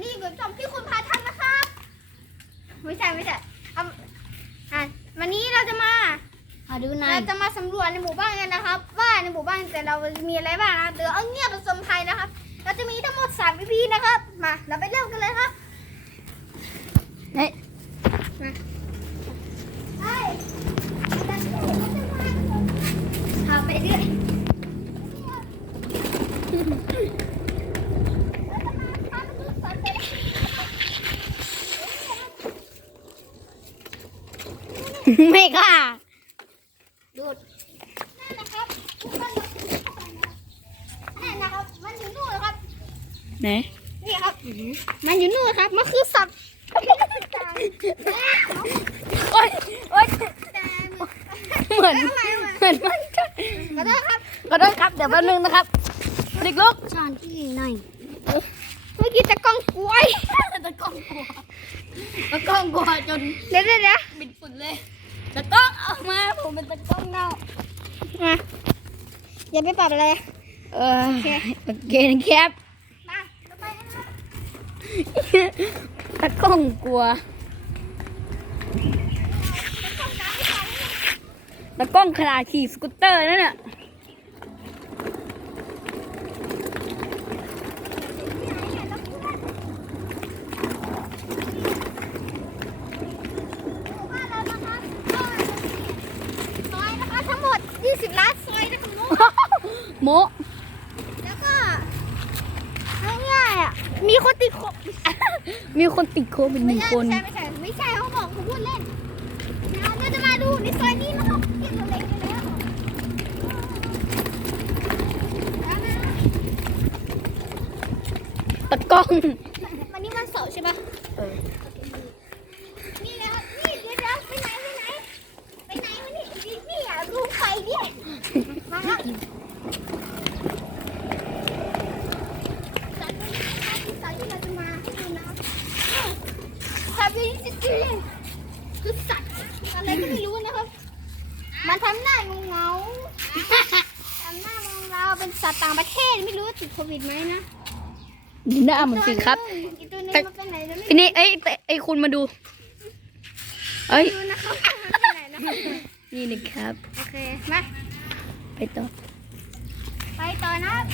วันนี้อยู่กับช่องพี่คุณพาทันนะครับ ไม่ใช่ไม่ใช่เอาอะวันนี้เราจะมาขอดูหน่อยเราจะมาสำรวจในหมู่บ้านกันนะครับ ว่าในหมู่บ้านแต่เรามีอะไรบ้างนะเดี๋ยวเอาเงียบผสมไทยนะครับ เราจะมีทั้งหมด3 EP นะครับ มาเราไปเริ่มกันเลยครับเฮ้ยไป ไม่กล้าดูดนั่นนะครับมันนั่นนะครับ มันอยู่นู่นนะครับ ไหน นี่ครับ มันอยู่นู่นครับ มันคือสัตว์ต่างโอ๊ยโอ๊ยแต่เหมือนทำไมวะเหมือนมันจะขอโทษครับขอโทษครับ เดี๋ยวแป๊บนึงนะครับเด็กลูกสอนที่หน่อยเมื่อกี้ตะกล้องกล้วยตะกล้องกลัวตะกล้องกลัวจนเดี๋ยวเดี๋ยวเดี๋ยวบิดฝุ่นเลย ตะกล้องออกมา ผมเป็นตะกล้องเน่ามาอย่าไปปรับอะไร เออโอเคโอเคนะครับมาเราไปนะครับตะกล้องกลัว ตะกล้องขนาดขี่สกูตเตอร์นั่นน่ะ บ้านเรานะคะก็ซอยนะคะทั้งหมด 20 ล้านซอยนะคะนุ๊ก โมแล้วก็ง่ายๆอะ มีคนติดโควิดมีคนติดโควิดหไม่นึ่งใช่คน ไม่ใช่ไม่ใช่ไม่ใช่เขาบอกเขาพูดเล่นนะเราจะมาดูในซอยนี้นะครับเก็บตัวเล็กไปแล้วแล้วนะตะกล้อง วันนี้วันเสาร์ใช่ปะ เออ นี่นะครับนี่เดี๋ยวเดี๋ยวไปไหนไปไหนไปไหนวะนี่นี่นี่อะรูไฟเนี่ยมาครับสัตว์ตัวนี้นะครับคือสัตว์ที่เราจะมาให้ดูนะครับสัตว์ตัวนี้จริงๆ คือสัตว์อะไรก็ไม่รู้นะครับ มันทำหน้างงเงาทำหน้างงเราเป็นสัตว์ต่างประเทศไม่รู้ว่าติดโควิดไหมนะหน้าเหมือนสิครับอีตัวนี้มันไปไหนแล้วไม่ทีนี้เอ้ยไอ้คุณมาดู เอ้ย นะครับมันไปไหนนะครับนี่นะครับ โอเคมา ไปต่อ ไปต่อนะครับ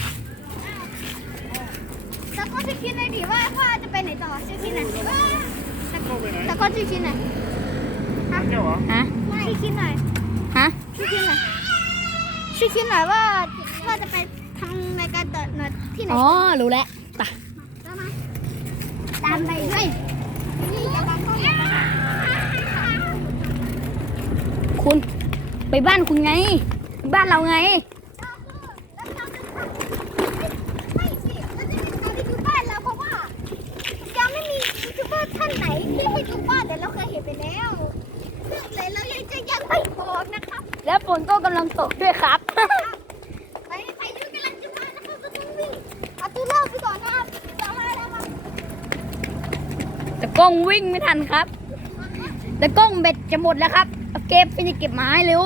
ตะโกนช่วยคิดหน่อยดิว่าว่าจะไปไหนต่อช่วยคิดหน อยตะโกนช่วยคิดหน่อยฮะฮะช่วยคิดหน่อยฮะช่วยคิดหน่อยช่วยคิดหน่อยว่าว่าจะไปทำรายการต่อหน่อยที่ไหนอ๋อรู้แล้วไปตามมาตามไปด้วยนี่อย่าบังกล้องอย่าบังกล้องคุณไปบ้านคุณไง บ้านเราไงไม่สิเราจะติดตามไปดูบ้านเราเพราะว่ายังไม่มียูทูบเบอร์ท่านไหน ที่ให้ดูบ้านแต่เราเคยเห็นไปแล้วซึ่งเลยเรายังจะยังไม่บอกนะครับแล้วฝนก็กำลังตกด้วยครับ ไปไปดูกำลังจะมานะครับก็ต้องวิ่งเอาตู้เล่าไปก่อนนะครับตามมาแล้วมาแต่กล้องวิ่งไม่ทันครับ แต่กล้องเบ็ดจะหมดแล้วครับเอาเก็บไปจะเก็บไม้เร็ว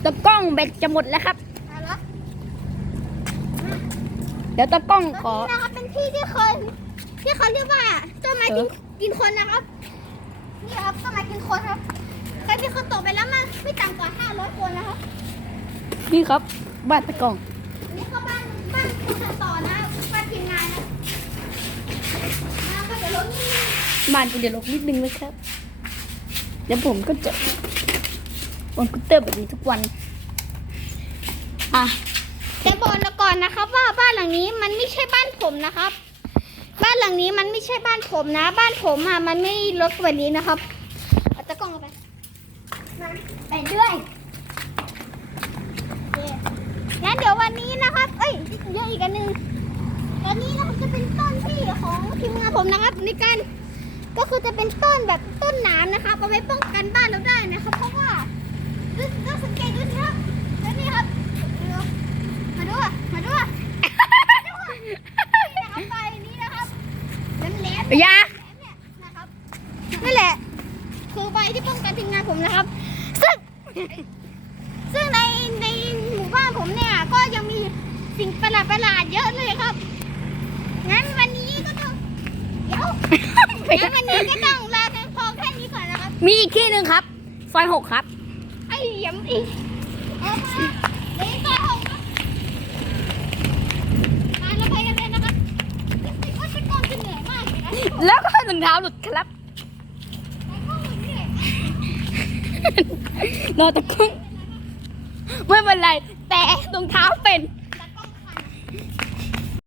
แต่กล้องเบ็ดจะหมดแล้วครับ เอาละเดี๋ยวตะกล้องตขอรงนี้นะครับเป็นที่ที่เคยที่เขาเรียกว่าต้นไม้กิน กินคนนะครับ นี่ครับต้นไม้กินคนครับใครที่เขาตกไปแล้วมันไม่ต่ำกว่า500คนนะครับ นี่ครับบ้านตะกล้อง นี่ก็บ้านบ้านคุณตัดต่อนะบ้านทีมงานนะนะก็เดี๋ยวรถนี่บ้านจะเดี๋ยวลกนิดนึงนะครับ เดี๋ยวผมก็จะบนกุตเตอร์แบบนี้ทุกวัน อะ แต่บอกแล้วก่อนนะครับ ว่าบ้านหลังนี้มันไม่ใช่บ้านผมนะครับ บ้านหลังนี้มันไม่ใช่บ้านผมนะ บ้านผมอะมันไม่รถแบบนี้นะครับเอาตะกล้องเอาไปมาไปด้วยโอเคงั้นเดี๋ยววันนี้นะครับ เอ้ยเยอะอีกอันหนึงตอนนี้นะครับจะเป็นต้นที่ของทีมงานผมนะครับในการก็คือจะเป็นต้นแบบต้นหนามนะครับเอาไว้ป้องกันบ้านเราได้นะครับ เพราะว่าดูดูสังเกต ยานั่นแหละ คือไบที่ป้องกันทีมงานผมนะครับ ซึ่ง ซึ่งในในหมู่บ้านผมเนี่ย ก็ยังมีสิ่งประหลาดประหลาดเยอะเลยครับ งั้นวันนี้ก็ต้อง เดี๋ยวงั้นวันนี้ก็ต้องลากันพอแค่นี้ก่อนนะครับ มีอีกที่หนึ่งครับ ซอยหกครับ ไอ้ยำอีก งเท้าหลุดครับนอนตะคุ่งไม่เป็นไร แต่รองเท้าเป็น